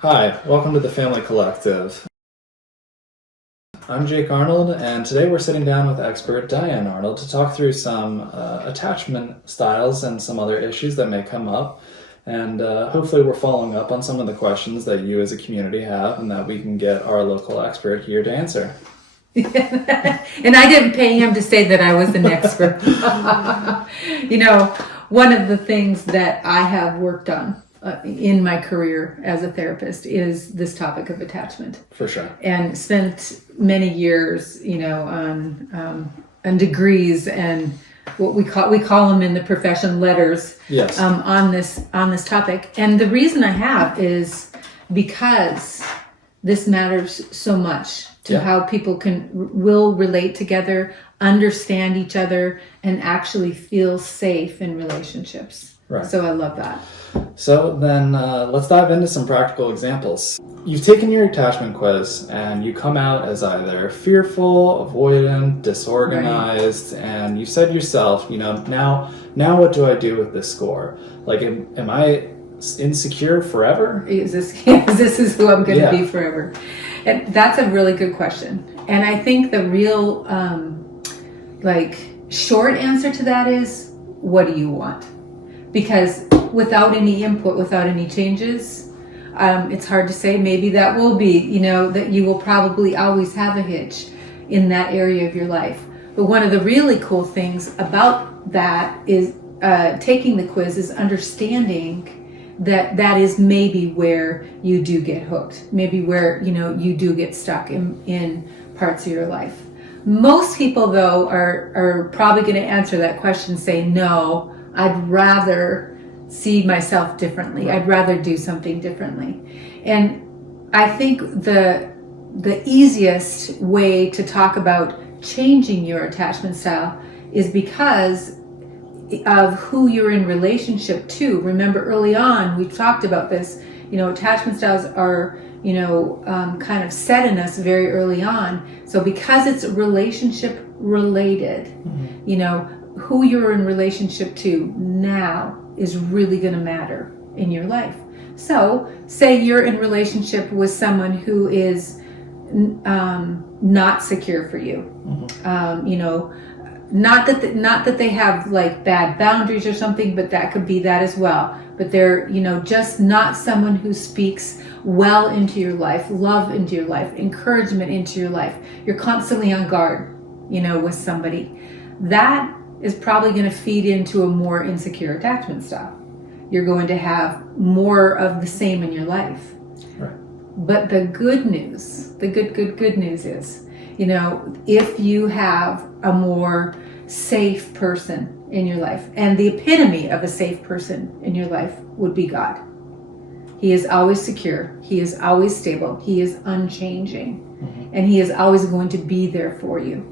Hi, welcome to the Family Collective. I'm Jake Arnold, and today we're sitting down with expert Diane Arnold to talk through some attachment styles and some other issues that may come up. And hopefully we're following up on some of the questions that you as a community have and that we can get our local expert here to answer. And I didn't pay him to say that I was an expert. One of the things that I have worked on in my career as a therapist is this topic of attachment. For sure. And spent many years, on degrees and what we call them in the profession letters. Yes. On this topic. And the reason I have is because this matters so much to how people will relate together, understand each other, and actually feel safe in relationships. Right. So I love that. So then let's dive into some practical examples. You've taken your attachment quiz and you come out as either fearful, avoidant, disorganized, right. And you said yourself, now what do I do with this score? Like, am I insecure forever? Is this who I'm going to be forever? And that's a really good question. And I think the real short answer to that is, what do you want? Because without any input, without any changes, it's hard to say. Maybe that will be, that you will probably always have a hitch in that area of your life. But one of the really cool things about that is taking the quiz is understanding that is maybe where you do get hooked, maybe where you do get stuck in parts of your life. Most people, though, are probably going to answer that question saying, no, I'd rather see myself differently. Right. I'd rather do something differently. And I think the easiest way to talk about changing your attachment style is because of who you're in relationship to. Remember, early on, we talked about this. Attachment styles are, kind of set in us very early on. So because it's relationship related, mm-hmm. Who you're in relationship to now is really going to matter in your life. So say you're in relationship with someone who is not secure for you. Mm-hmm. Not that they have like bad boundaries or something, but that could be that as well. But they're, just not someone who speaks well into your life, love into your life, encouragement into your life. You're constantly on guard, with somebody. That is probably going to feed into a more insecure attachment style. You're going to have more of the same in your life. Right. But the good news, the good news is, if you have a more safe person in your life, and the epitome of a safe person in your life would be God. He is always secure. He is always stable. He is unchanging. Mm-hmm. And he is always going to be there for you.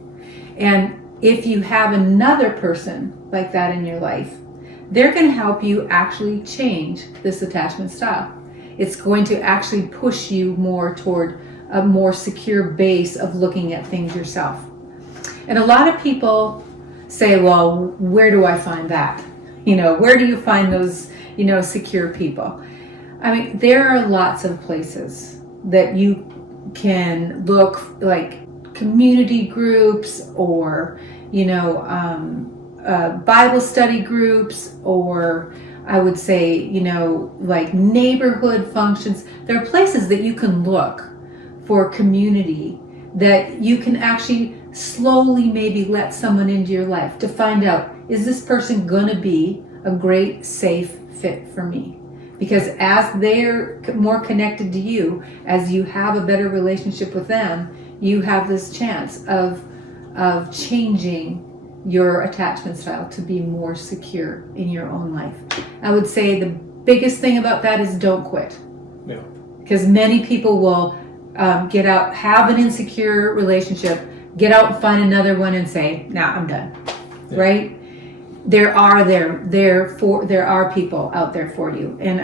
And if you have another person like that in your life, they're going to help you actually change this attachment style. It's going to actually push you more toward a more secure base of looking at things yourself. And a lot of people say, well, where do I find that? Where do you find those, secure people? I mean, there are lots of places that you can look, like community groups or, Bible study groups, or I would say, like neighborhood functions. There are places that you can look for community that you can actually slowly maybe let someone into your life to find out, is this person going to be a great, safe fit for me? Because as they're more connected to you, as you have a better relationship with them, you have this chance of changing your attachment style to be more secure in your own life. I would say the biggest thing about that is don't quit. Yeah. Because many people will get out, have an insecure relationship, get out and find another one and say, nah, I'm done. Yeah. Right? There are people out there for you. And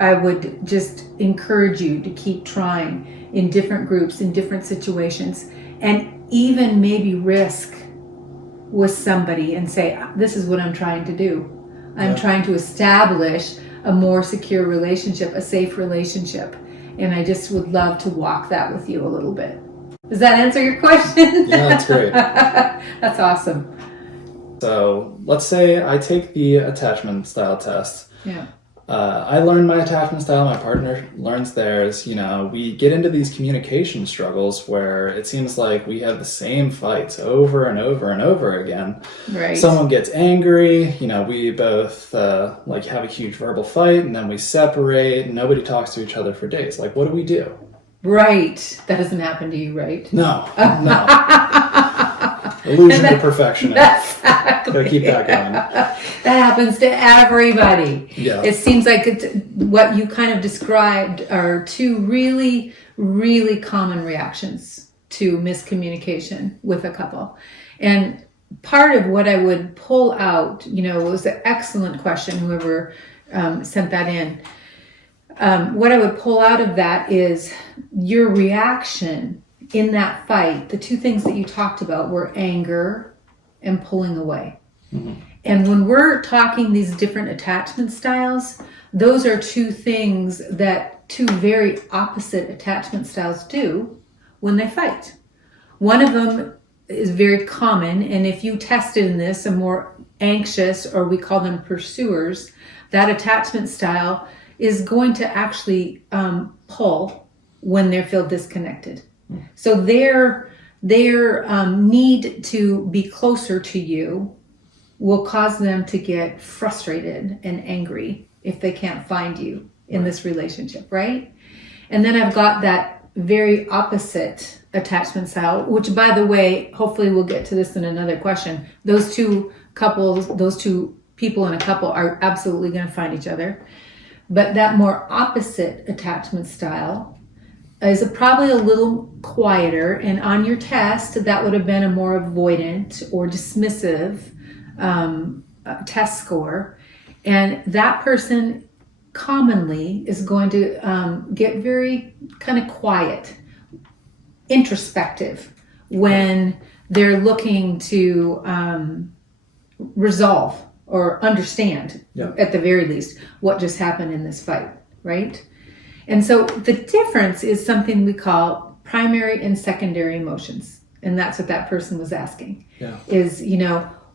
I would just encourage you to keep trying in different groups, in different situations, and even maybe risk with somebody and say, this is what I'm trying to do. I'm trying to establish a more secure relationship, a safe relationship. And I just would love to walk that with you a little bit. Does that answer your question? Yeah, that's great. That's awesome. So let's say I take the attachment style test. Yeah. I learn my attachment style, my partner learns theirs. We get into these communication struggles where it seems like we have the same fights over and over and over again. Right. Someone gets angry, we both have a huge verbal fight, and then we separate, and nobody talks to each other for days. Like, what do we do? Right. That doesn't happen to you, right? No. Illusion to perfection. Exactly. Gotta keep that going. That happens to everybody. Yeah. It seems like what you kind of described are two really, really common reactions to miscommunication with a couple. And part of what I would pull out, was an excellent question, whoever sent that in. What I would pull out of that is your reaction in that fight. The two things that you talked about were anger and pulling away. Mm-hmm. And when we're talking these different attachment styles, those are two things that two very opposite attachment styles do when they fight. One of them is very common, and if you tested in this, a more anxious, or we call them pursuers, that attachment style is going to actually pull when they feel disconnected. So their need to be closer to you will cause them to get frustrated and angry if they can't find you in this relationship, right? And then I've got that very opposite attachment style, which, by the way, hopefully we'll get to this in another question. Those two people in a couple are absolutely going to find each other. But that more opposite attachment style is probably a little quieter, and on your test that would have been a more avoidant or dismissive test score, and that person commonly is going to get very kind of quiet, introspective when they're looking to resolve or understand, at the very least, what just happened in this fight, right? And so the difference is something we call primary and secondary emotions. And that's what that person was asking. Yeah. Is,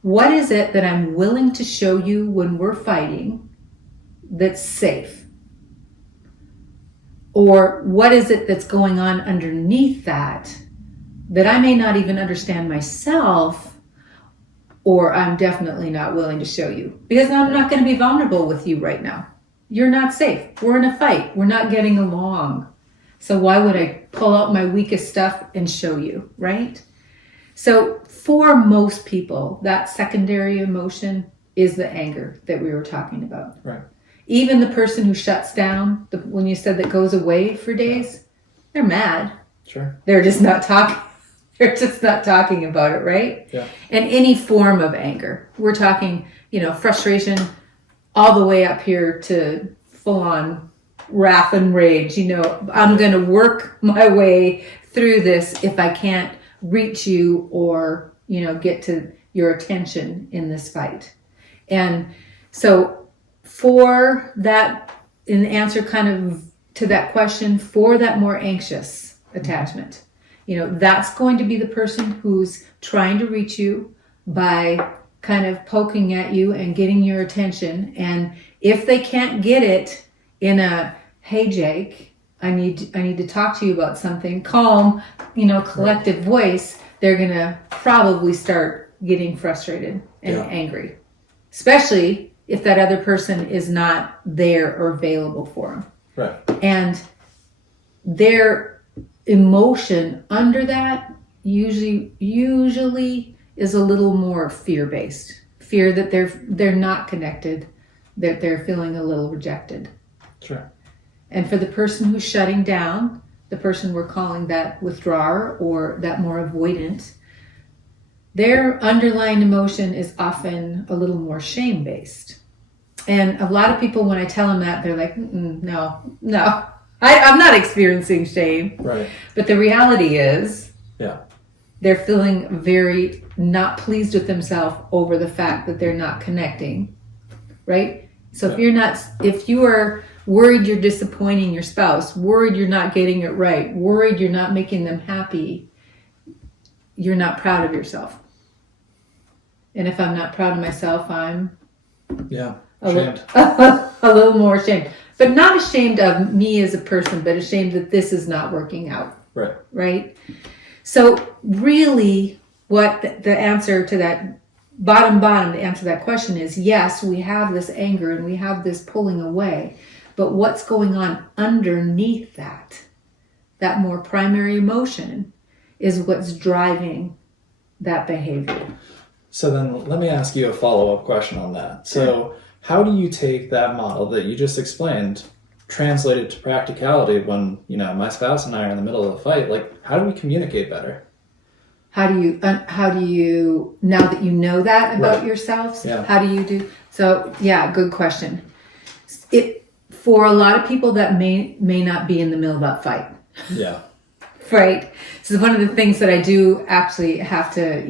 what is it that I'm willing to show you when we're fighting that's safe? Or what is it that's going on underneath that I may not even understand myself, or I'm definitely not willing to show you? Because I'm not going to be vulnerable with you right now. You're not safe. We're in a fight. We're not getting along. So why would I pull out my weakest stuff and show you, right? So for most people, that secondary emotion is the anger that we were talking about. Right. Even the person who shuts down, when you said that goes away for days, they're mad. Sure. They're just not talking. They're just not talking about it, right? Yeah. And any form of anger. We're talking, frustration, all the way up here to full-on wrath and rage. I'm going to work my way through this if I can't reach you or, get to your attention in this fight. And so for that, in answer kind of to that question, for that more anxious attachment, that's going to be the person who's trying to reach you by kind of poking at you and getting your attention. And if they can't get it in a, hey, Jake, I need to talk to you about something, calm, collective voice, they're going to probably start getting frustrated and angry, especially if that other person is not there or available for them. Right. And their emotion under that usually is a little more fear-based. Fear that they're not connected, that they're feeling a little rejected. Sure. And for the person who's shutting down, the person we're calling that withdrawer or that more avoidant, their underlying emotion is often a little more shame-based. And a lot of people, when I tell them that, they're like, no, I'm not experiencing shame. Right. But the reality is, they're feeling very not pleased with themselves over the fact that they're not connecting, right? So if you are worried you're disappointing your spouse, worried you're not getting it right, worried you're not making them happy, you're not proud of yourself. And if I'm not proud of myself, I'm ashamed. a little more ashamed. But not ashamed of me as a person, but ashamed that this is not working out. Right. Right? So really what the answer to that bottom, the answer to that question is, yes, we have this anger and we have this pulling away, but what's going on underneath that more primary emotion is what's driving that behavior. So then let me ask you a follow-up question on that. So how do you take that model that you just explained, translate it to practicality when, my spouse and I are in the middle of a fight? Like, how do we communicate better? How do you, now that you know that about yourselves, how do you do? So, good question. For a lot of people that may not be in the middle of that fight. Yeah. Right. So one of the things that I do actually have to,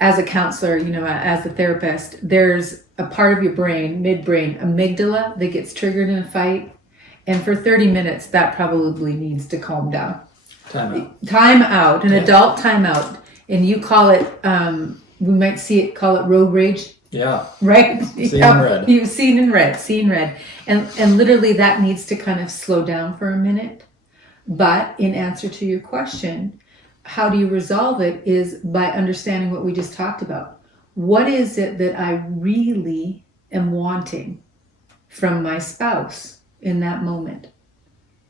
as a counselor, as a therapist, there's a part of your brain, midbrain, amygdala, that gets triggered in a fight. And for 30 minutes, that probably needs to calm down. Time out, an adult time out. And you call it, we might call it road rage. Yeah. Right? Seeing red. You've seeing red. And literally that needs to kind of slow down for a minute. But in answer to your question, how do you resolve it is by understanding what we just talked about. What is it that I really am wanting from my spouse in that moment?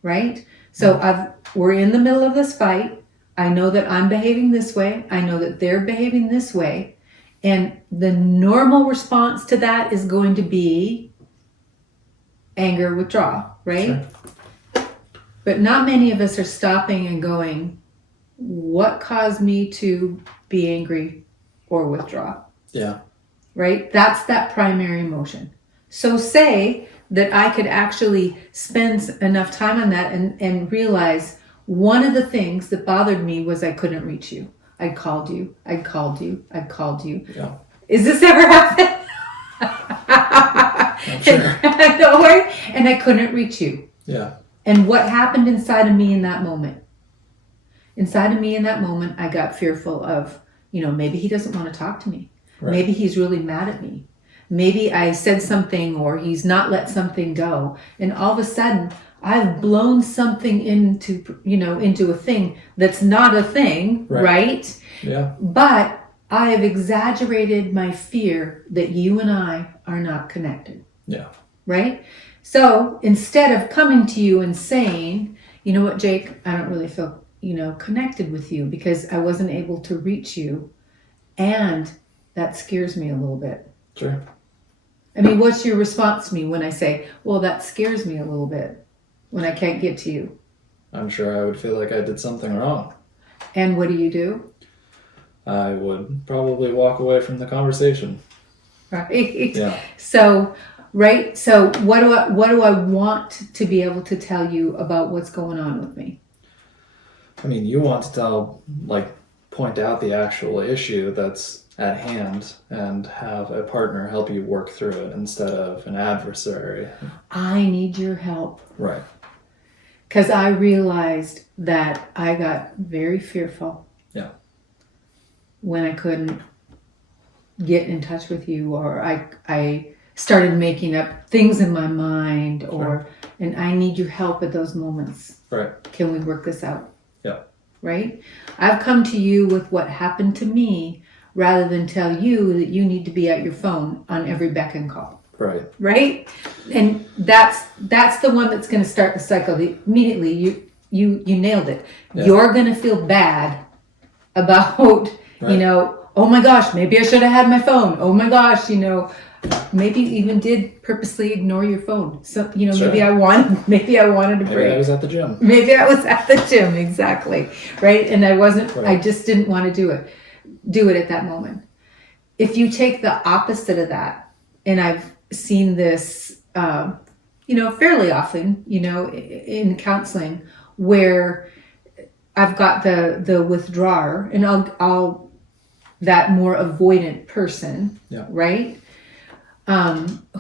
Right? So we're in the middle of this fight. I know that I'm behaving this way. I know that they're behaving this way. And the normal response to that is going to be anger, withdrawal, right? Sure. But not many of us are stopping and going, what caused me to be angry or withdraw? Yeah. Right? That's that primary emotion. So say that I could actually spend enough time on that and realize one of the things that bothered me was I couldn't reach you. I called you. Yeah. Is this ever happened? I'm sure. And I couldn't reach you. Yeah. And what happened inside of me in that moment? Inside of me in that moment, I got fearful of, maybe he doesn't want to talk to me. Right. Maybe he's really mad at me. Maybe I said something or he's not let something go. And all of a sudden, I've blown something into a thing that's not a thing, right? Yeah. But I have exaggerated my fear that you and I are not connected. Yeah. Right? So instead of coming to you and saying, you know what, Jake, I don't really feel, connected with you because I wasn't able to reach you. And that scares me a little bit. Sure. I mean, what's your response to me when I say, well, that scares me a little bit when I can't get to you? I'm sure I would feel like I did something wrong. And what do? I would probably walk away from the conversation. Right? Yeah. So, right? So what do I want to be able to tell you about what's going on with me? I mean, you want to point out the actual issue that's at hand and have a partner help you work through it instead of an adversary. I need your help. Right. Because I realized that I got very fearful. Yeah. When I couldn't get in touch with you, or I started making up things in my mind, and I need your help at those moments. Right. Can we work this out? Yeah. Right? I've come to you with what happened to me rather than tell you that you need to be at your phone on every beck and call. Right. Right? And that's the one that's going to start the cycle. Immediately, you nailed it. Yeah. You're going to feel bad about, oh my gosh, maybe I should have had my phone. Oh my gosh, maybe you even did purposely ignore your phone. So, sure. maybe I wanted a break. Maybe I was at the gym. Maybe I was at the gym, exactly. Right? And I wasn't, right. I just didn't want to do it at that moment. If you take the opposite of that, and I've seen this, fairly often, in counseling, where I've got the withdrawer, and I'll that more avoidant person, yeah. right?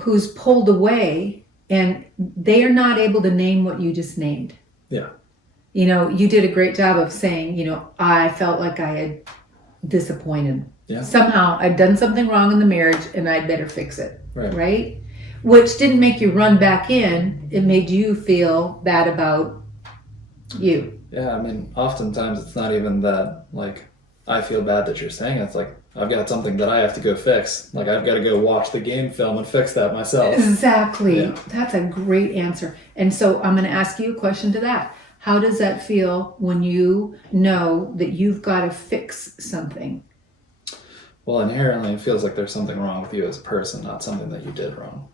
Who's pulled away and they are not able to name what you just named. Yeah. You know, you did a great job of saying, you know, I felt like I had disappointed. Yeah. Somehow I'd done something wrong in the marriage and I'd better fix it. Right. Which didn't make you run back in. It made you feel bad about you. Yeah, I mean, oftentimes it's not even that, like, I feel bad that you're saying it. It's like, I've got something that I have to go fix. Like, I've got to go watch the game film and fix that myself. Exactly. Yeah. That's a great answer. And so I'm going to ask you a question to that. How does that feel when you know that you've got to fix something? Well, inherently, it feels like there's something wrong with you as a person, not something that you did wrong.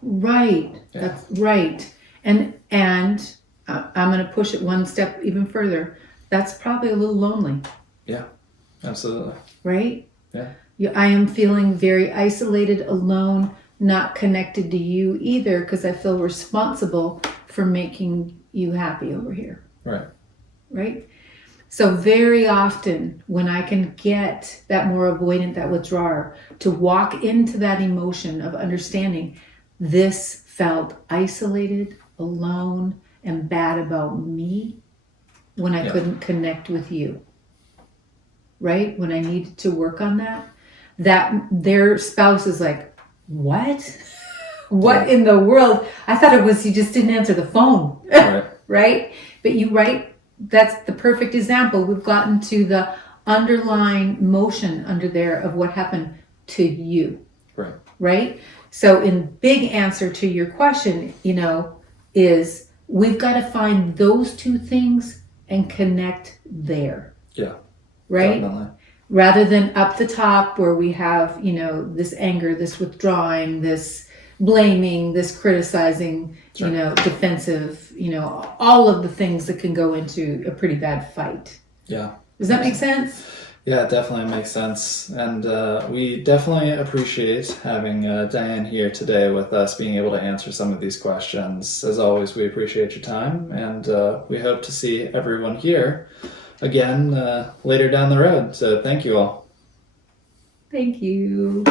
Right. Yeah. That's right. And I'm going to push it one step even further. That's probably a little lonely. Yeah, absolutely. Right? Yeah. I am feeling very isolated, alone, not connected to you either, because I feel responsible for making you happy over here. Right. Right? So very often when I can get that more avoidant, that withdrawer, to walk into that emotion of understanding this felt isolated, alone, and bad about me when I couldn't connect with you. Right? When I needed to work on that their spouse is like, what? What in the world? I thought it was you just didn't answer the phone. Right. Right? But that's the perfect example. We've gotten to the underlying motion under there of what happened to you. Right. Right? So in big answer to your question, you know, is we've got to find those two things and connect there. Yeah. Right? Definitely. Rather than up the top where we have, you know, this anger, this withdrawing, this blaming, this criticizing, Sure. you know, defensive, you know, all of the things that can go into a pretty bad fight. Yeah. Does that make sense? Yeah, it definitely makes sense. And we definitely appreciate having Diane here today with us, being able to answer some of these questions. As always, we appreciate your time, and we hope to see everyone here again later down the road. So thank you all. Thank you.